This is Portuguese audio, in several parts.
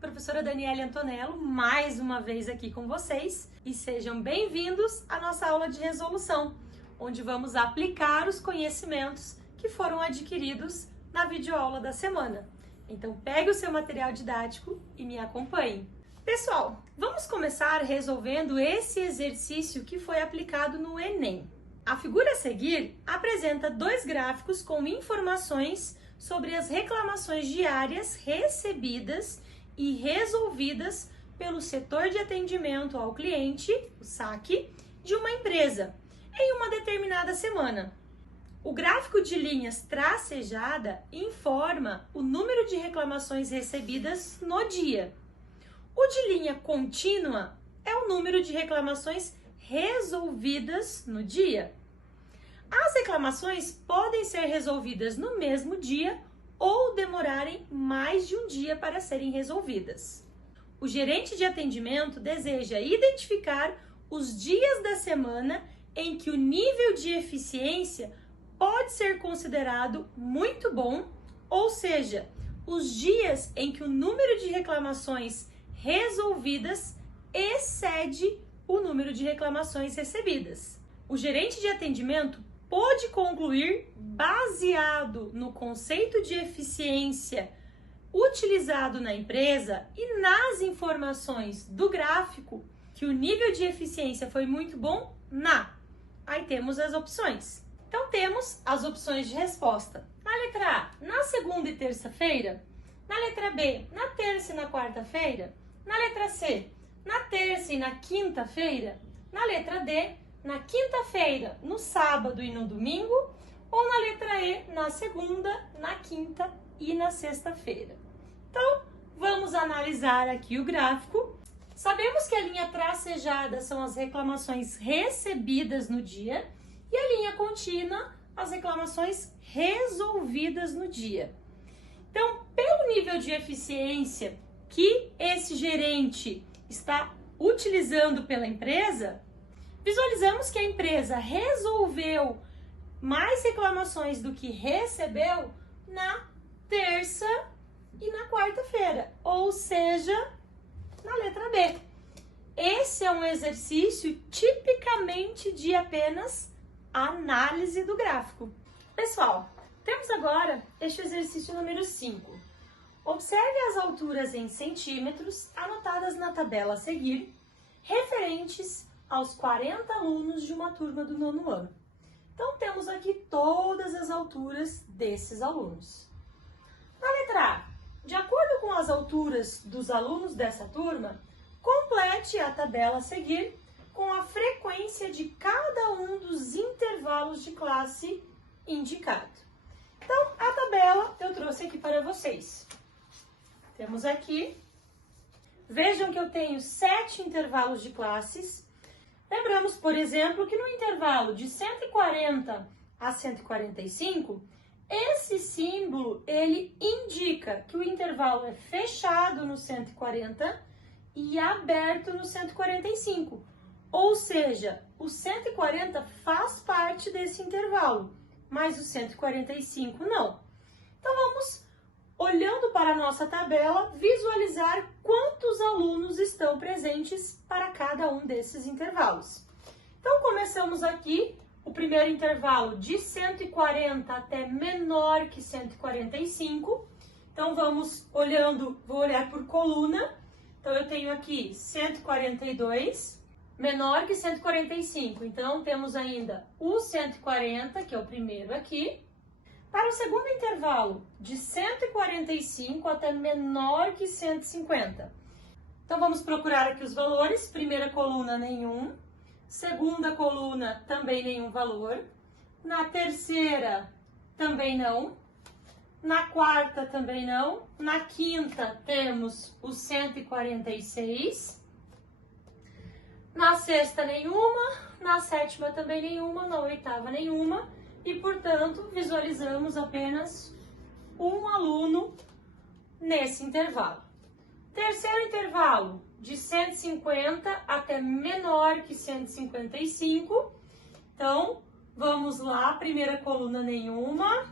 Professora Daniele Antonello, mais uma vez aqui com vocês e sejam bem-vindos à nossa aula de resolução, onde vamos aplicar os conhecimentos que foram adquiridos na videoaula da semana. Então pegue o seu material didático e me acompanhe. Pessoal, vamos começar resolvendo esse exercício que foi aplicado no Enem. A figura a seguir apresenta dois gráficos com informações sobre as reclamações diárias recebidas e resolvidas pelo setor de atendimento ao cliente, o SAC, de uma empresa em uma determinada semana. O gráfico de linhas tracejada informa o número de reclamações recebidas no dia. O de linha contínua é o número de reclamações resolvidas no dia. As reclamações podem ser resolvidas no mesmo dia ou demorarem mais de um dia para serem resolvidas. O gerente de atendimento deseja identificar os dias da semana em que o nível de eficiência pode ser considerado muito bom, ou seja, os dias em que o número de reclamações resolvidas excede o número de reclamações recebidas. O gerente de atendimento pode concluir, baseado no conceito de eficiência utilizado na empresa e nas informações do gráfico, que o nível de eficiência foi muito bom Aí temos as opções. Então temos as opções de resposta. Na letra A, na segunda e terça-feira. Na letra B, na terça e na quarta-feira. Na letra C, na terça e na quinta-feira. Na letra D, na quinta-feira, no sábado e no domingo, ou na letra E, na segunda, na quinta e na sexta-feira. Então, vamos analisar aqui o gráfico. Sabemos que a linha tracejada são as reclamações recebidas no dia e a linha contínua, as reclamações resolvidas no dia. Então, pelo nível de eficiência que esse gerente está utilizando pela empresa, visualizamos que a empresa resolveu mais reclamações do que recebeu na terça e na quarta-feira, ou seja, na letra B. Esse é um exercício tipicamente de apenas análise do gráfico. Pessoal, temos agora este exercício número 5. Observe as alturas em centímetros anotadas na tabela a seguir, referentes aos 40 alunos de uma turma do 9º ano. Então, temos aqui todas as alturas desses alunos. Na letra A, de acordo com as alturas dos alunos dessa turma, complete a tabela a seguir com a frequência de cada um dos intervalos de classe indicado. Então, a tabela eu trouxe aqui para vocês. Temos aqui, vejam que eu tenho 7 intervalos de classes. Lembramos, por exemplo, que no intervalo de 140 a 145, esse símbolo, ele indica que o intervalo é fechado no 140 e aberto no 145. Ou seja, o 140 faz parte desse intervalo, mas o 145 não. Então, vamos, olhando para a nossa tabela, visualizar quantos alunos estão presentes para cada um desses intervalos. Então, começamos aqui o primeiro intervalo de 140 até menor que 145. Então, vou olhar por coluna. Então, eu tenho aqui 142, menor que 145. Então, temos ainda o 140, que é o primeiro aqui. Para o segundo intervalo, de 145 até menor que 150. Então, vamos procurar aqui os valores. Primeira coluna, nenhum. Segunda coluna, também nenhum valor. Na terceira, também não. Na quarta, também não. Na quinta, temos o 146. Na sexta, nenhuma. Na sétima, também nenhuma. Na oitava, nenhuma. E, portanto, visualizamos apenas um aluno nesse intervalo. Terceiro intervalo, de 150 até menor que 155. Então, vamos lá, primeira coluna nenhuma.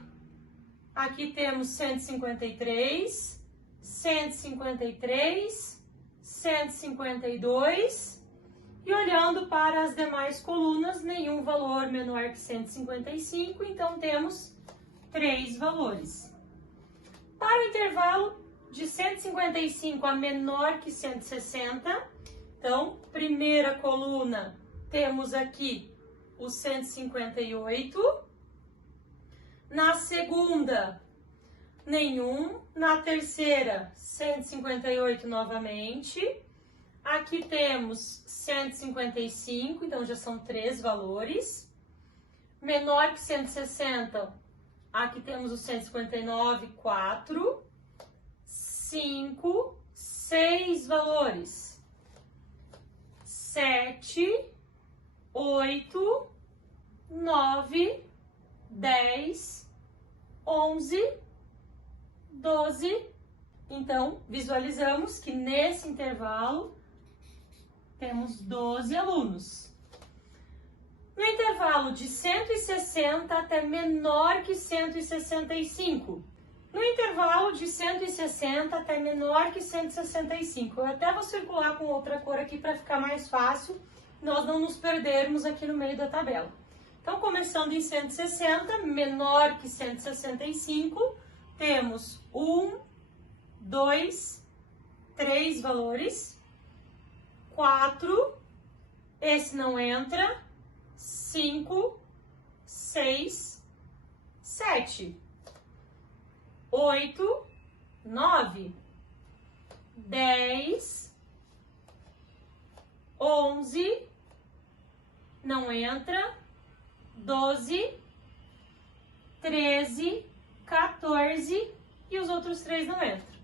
Aqui temos 153, 153, 152. E olhando para as demais colunas, nenhum valor menor que 155, então temos 3 valores. Para o intervalo de 155 a menor que 160, então, primeira coluna, temos aqui o 158. Na segunda, nenhum. Na terceira, 158 novamente. Aqui temos 155, então já são 3 valores. Menor que 160, aqui temos o 159, 4, 5, 6 valores. 7, 8, 9, 10, 11, 12. Então, visualizamos que nesse intervalo temos 12 alunos. No intervalo de 160 até menor que 165. No intervalo de 160 até menor que 165. Eu até vou circular com outra cor aqui para ficar mais fácil, nós não nos perdermos aqui no meio da tabela. Então, começando em 160, menor que 165, temos 1, 2, 3 valores. 4, esse não entra, 5, 6, 7, 8, 9, 10, 11, não entra, 12, 13, 14 e os outros 3 não entram.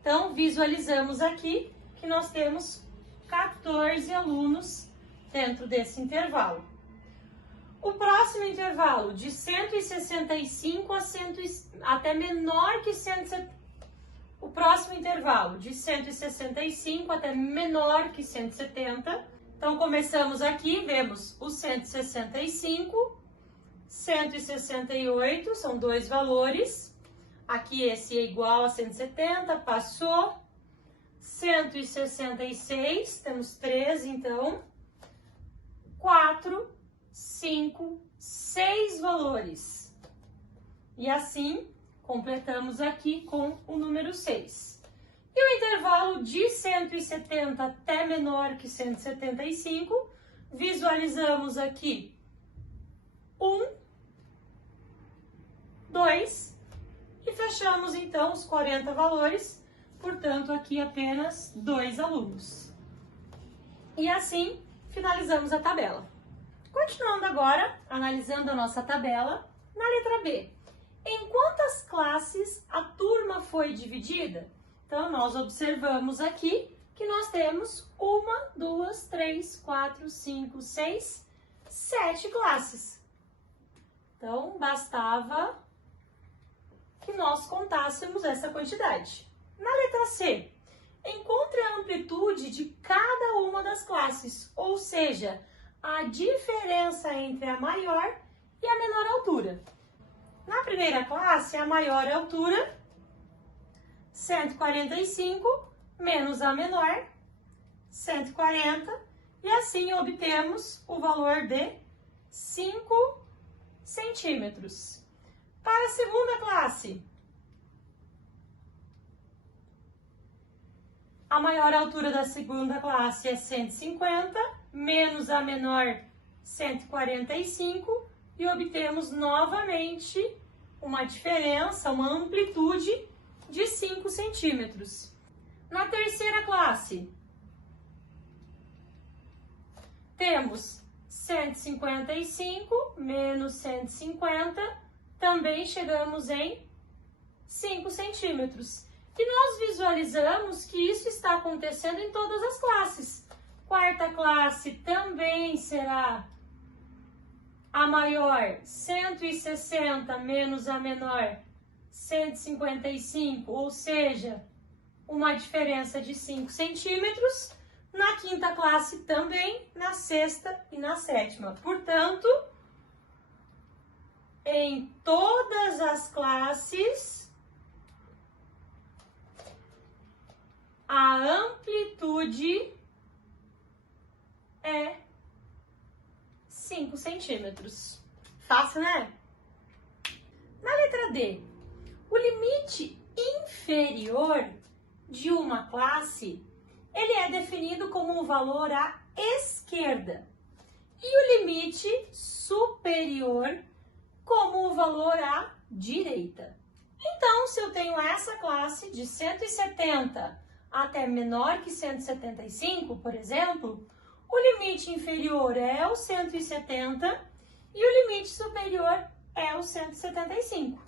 Então, visualizamos aqui que nós temos 14 alunos dentro desse intervalo. O próximo intervalo, de 165 até menor que 170. O próximo intervalo, de 165 até menor que 170. Então, começamos aqui, vemos o 165, 168, são 2 valores. Aqui esse é igual a 170, passou. 166, temos 3, então, 4, 5, 6 valores. E assim, completamos aqui com o número 6. E o intervalo de 170 até menor que 175, visualizamos aqui 1, 2, e fechamos então os 40 valores. Portanto, aqui apenas 2 alunos. E assim, finalizamos a tabela. Continuando agora, analisando a nossa tabela, na letra B. Em quantas classes a turma foi dividida? Então, nós observamos aqui que nós temos 1, 2, 3, 4, 5, 6, 7 classes. Então, bastava que nós contássemos essa quantidade. Na letra C, encontre a amplitude de cada uma das classes, ou seja, a diferença entre a maior e a menor altura. Na primeira classe, a maior altura, 145, menos a menor, 140, e assim obtemos o valor de 5 centímetros. Para a segunda classe, a maior altura da segunda classe é 150, menos a menor 145, e obtemos novamente uma diferença, uma amplitude de 5 centímetros. Na terceira classe, temos 155 menos 150, também chegamos em 5 centímetros. E nós visualizamos que isso está acontecendo em todas as classes. Quarta classe também será a maior 160 menos a menor 155, ou seja, uma diferença de 5 centímetros. Na quinta classe também, na sexta e na sétima. Portanto, em todas as classes, amplitude é 5 centímetros. Fácil, né? Na letra D, o limite inferior de uma classe, ele é definido como um valor à esquerda e o limite superior como um valor à direita. Então, se eu tenho essa classe de 170 até menor que 175, por exemplo, o limite inferior é o 170 e o limite superior é o 175.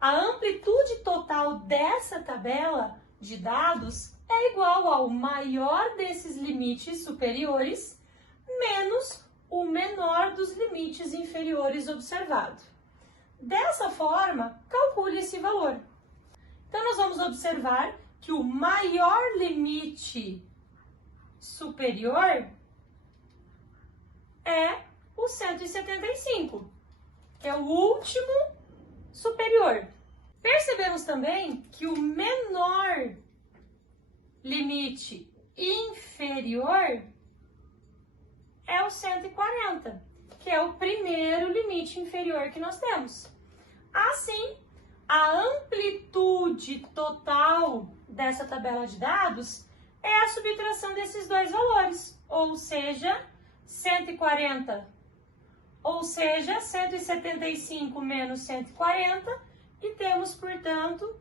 A amplitude total dessa tabela de dados é igual ao maior desses limites superiores menos o menor dos limites inferiores observado. Dessa forma, calcule esse valor. Então, nós vamos observar que o maior limite superior é o 175, que é o último superior. Percebemos também que o menor limite inferior é o 140, que é o primeiro limite inferior que nós temos. Assim, a amplitude total dessa tabela de dados é a subtração desses dois valores, ou seja, 140, ou seja, 175 menos 140, e temos, portanto,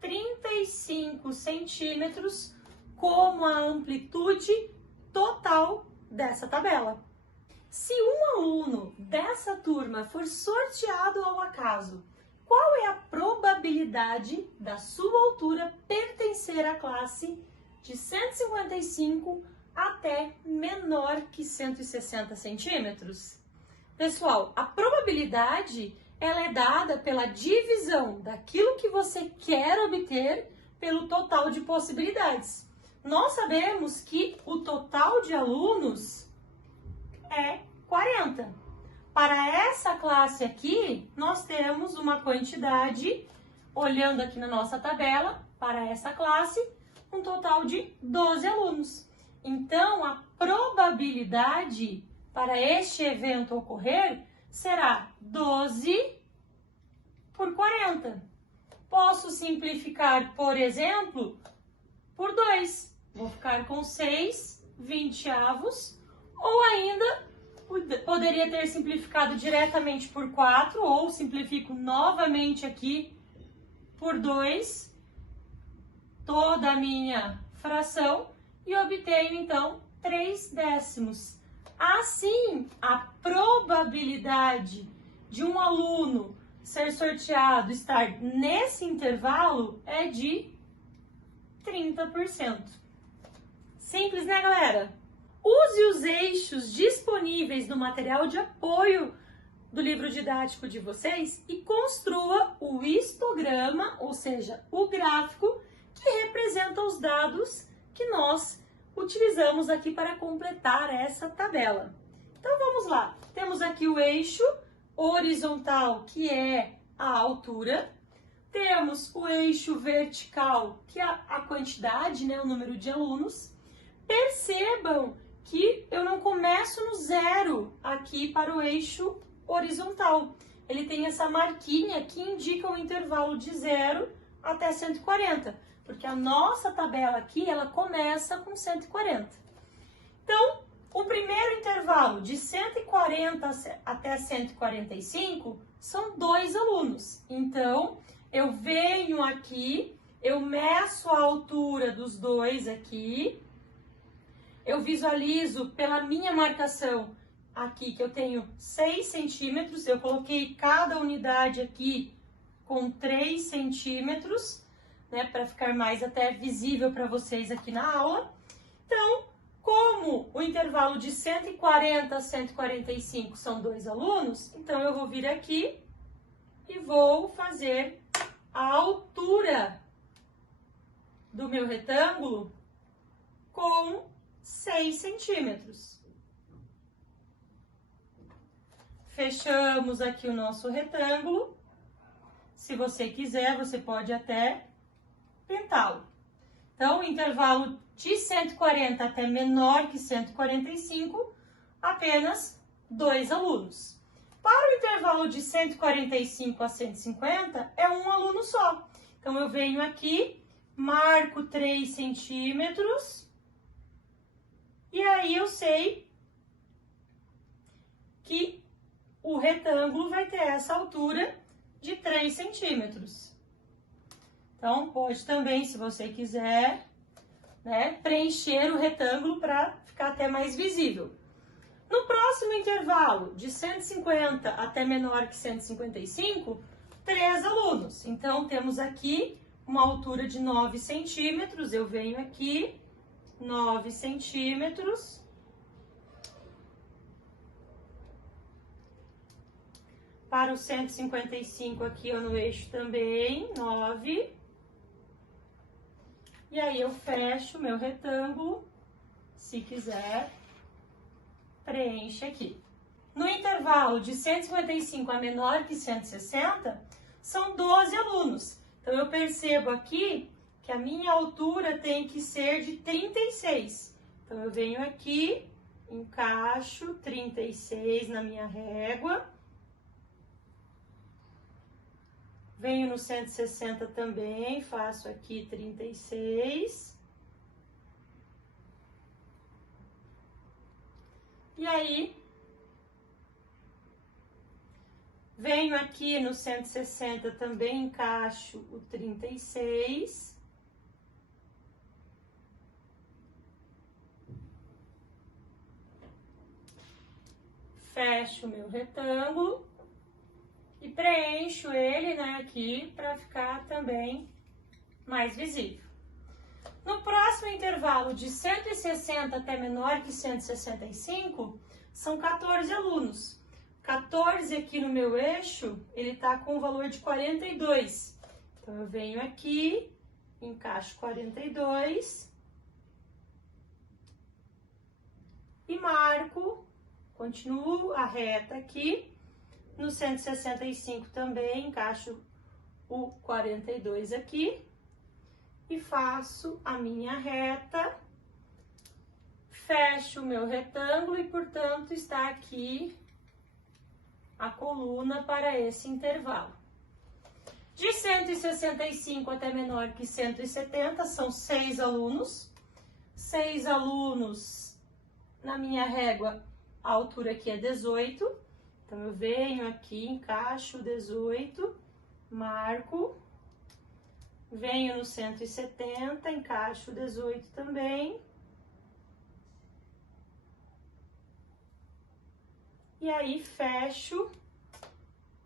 35 centímetros como a amplitude total dessa tabela. Se um aluno dessa turma for sorteado ao acaso, qual é a probabilidade da sua altura pertencer à classe de 155 até menor que 160 centímetros? Pessoal, a probabilidade ela é dada pela divisão daquilo que você quer obter pelo total de possibilidades. Nós sabemos que o total de alunos é 40. Para essa classe aqui, nós temos uma quantidade, olhando aqui na nossa tabela, para essa classe, um total de 12 alunos. Então, a probabilidade para este evento ocorrer será 12 por 40. Posso simplificar, por exemplo, por 2. Vou ficar com 6 20avos, ou ainda poderia ter simplificado diretamente por 4, ou simplifico novamente aqui por 2, toda a minha fração, e obtenho, então, 3 décimos. Assim, a probabilidade de um aluno ser sorteado, estar nesse intervalo, é de 30%. Simples, né, galera? Use os eixos disponíveis no material de apoio do livro didático de vocês e construa o histograma, ou seja, o gráfico que representa os dados que nós utilizamos aqui para completar essa tabela. Então, vamos lá. Temos aqui o eixo horizontal, que é a altura. Temos o eixo vertical, que é a quantidade, né, o número de alunos. Percebam que eu não começo no zero aqui para o eixo horizontal. Ele tem essa marquinha que indica o intervalo de 0 até 140, porque a nossa tabela aqui, ela começa com 140. Então, o primeiro intervalo de 140 até 145 são 2 alunos. Então, eu venho aqui, eu meço a altura dos dois aqui, eu visualizo pela minha marcação aqui que eu tenho 6 centímetros, eu coloquei cada unidade aqui com 3 centímetros, né, para ficar mais até visível para vocês aqui na aula. Então, como o intervalo de 140 a 145 são 2 alunos, então eu vou vir aqui e vou fazer a altura do meu retângulo com 6 centímetros. Fechamos aqui o nosso retângulo. Se você quiser, você pode até pintá-lo. Então, intervalo de 140 até menor que 145, apenas 2 alunos. Para o intervalo de 145 a 150, é um aluno só. Então, eu venho aqui, marco 3 centímetros, e aí eu sei que o retângulo vai ter essa altura de 3 centímetros. Então, pode também, se você quiser, né, preencher o retângulo para ficar até mais visível. No próximo intervalo, de 150 até menor que 155, 3 alunos. Então, temos aqui uma altura de 9 centímetros. Eu venho aqui, 9 centímetros. Para o 155 aqui, ó, no eixo também, 9. E aí, eu fecho meu retângulo, se quiser, preenche aqui. No intervalo de 155 a menor que 160, são 12 alunos. Então, eu percebo aqui que a minha altura tem que ser de 36. Então, eu venho aqui, encaixo 36 na minha régua. Venho no 160 também, faço aqui 36. E aí, venho aqui no 160 também, encaixo o 36. Fecho o meu retângulo. E preencho ele, né, aqui para ficar também mais visível. No próximo intervalo de 160 até menor que 165, são 14 alunos. 14 aqui no meu eixo, ele tá com o valor de 42. Então, eu venho aqui, encaixo 42 e marco, continuo a reta aqui. No 165 também, encaixo o 42 aqui e faço a minha reta, fecho o meu retângulo e, portanto, está aqui a coluna para esse intervalo. De 165 até menor que 170, são 6 alunos. 6 alunos, na minha régua, a altura aqui é 18. Então, eu venho aqui, encaixo 18, marco, venho no 170, encaixo 18 também. E aí, fecho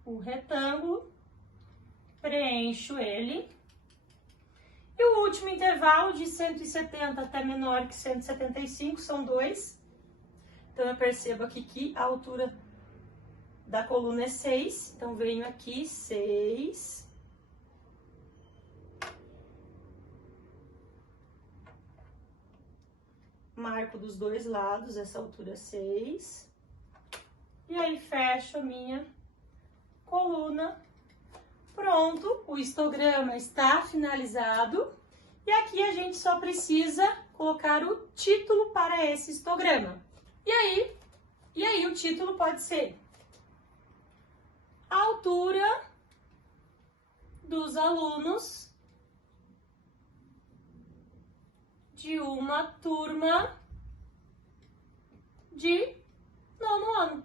o retângulo, preencho ele. E o último intervalo de 170 até menor que 175 são 2. Então, eu percebo aqui que a altura da coluna é 6, então venho aqui 6. Marco dos dois lados, essa altura 6. E aí fecho a minha coluna. Pronto, o histograma está finalizado. E aqui a gente só precisa colocar o título para esse histograma. E aí o título pode ser a altura dos alunos de uma turma de 9º ano.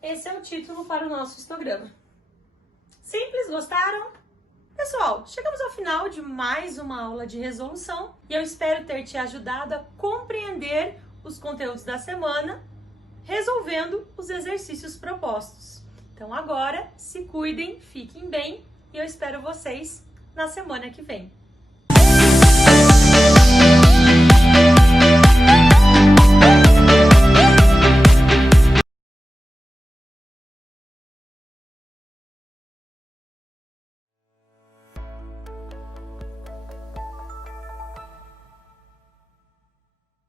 Esse é o título para o nosso histograma. Simples, gostaram? Pessoal, chegamos ao final de mais uma aula de resolução e eu espero ter te ajudado a compreender os conteúdos da semana, resolvendo os exercícios propostos. Então agora, se cuidem, fiquem bem e eu espero vocês na semana que vem.